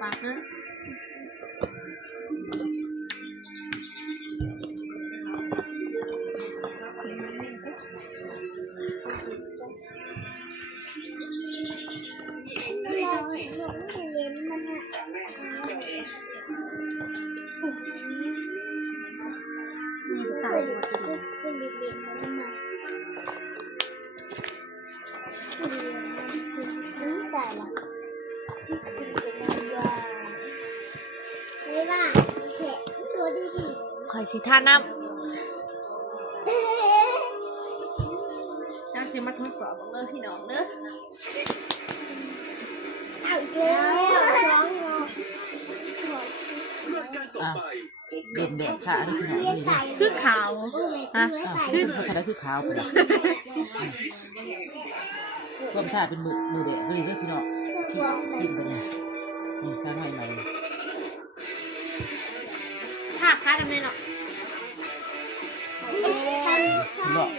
ปากนะตายหมดเลยคอยสิท่าน้ำแล้วสิมาทดสอบเด้อพี่น้องเด้อเด่นแดดค่ะนี่คือหอมเลย คือขาวฮะคือเขาได้คือขาวไปละเพิ่มชาเป็นมือแดดไปเลยพี่น้องทิมไปเลยนี่สร้างใหม่ใหม่ ถ้าค้ากันไหมเนาะ พี่น้อง